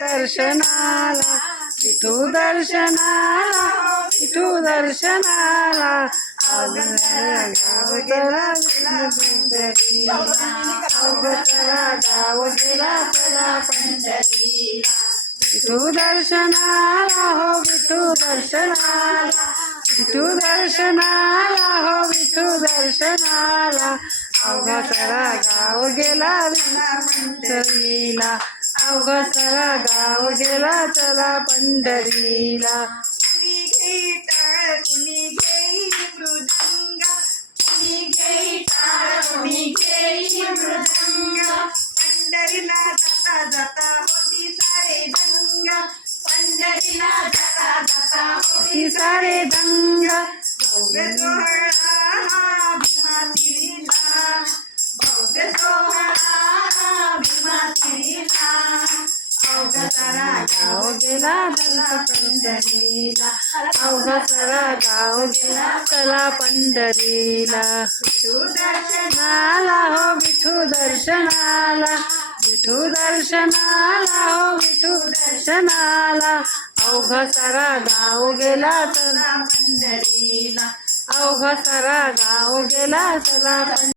दर्शनाला विठू दर्शनाला विठू दर्शनाला अवघरा गाव गेला पंढरीला अवघरा गाव गेला चला पंढरीला विठू दर्शनाला हो विठू दर्शनाला विठू दर्शनाला हो विठू दर्शनाला अवघा सारा गाव गेला पंढरीला अवघा सारा गाव गेला चला पंढरीला कुणी घेई टाळ कुणी घेई मृदंग कुणी घेई टाळ कुणी घेई मृदंग पंढरीला जाता जाता होती सारे दंग पंढरीला जाता जाता होती सारे दंग भव्य सोहळा हा भीमा तिरीला भव्य सोहळा हा भीमा तिरीला अवघा सारा गाव गेला चला पंढरीला अवघा सारा गाव गेला चला पंढरीला विठू दर्शन नाला हो विठू दर्शनाला विठू दर्शनाला हो विठू दर्शनाला अवघा सारा गाव गेला चला पंढरीला अवघा सारा गाव गेला चला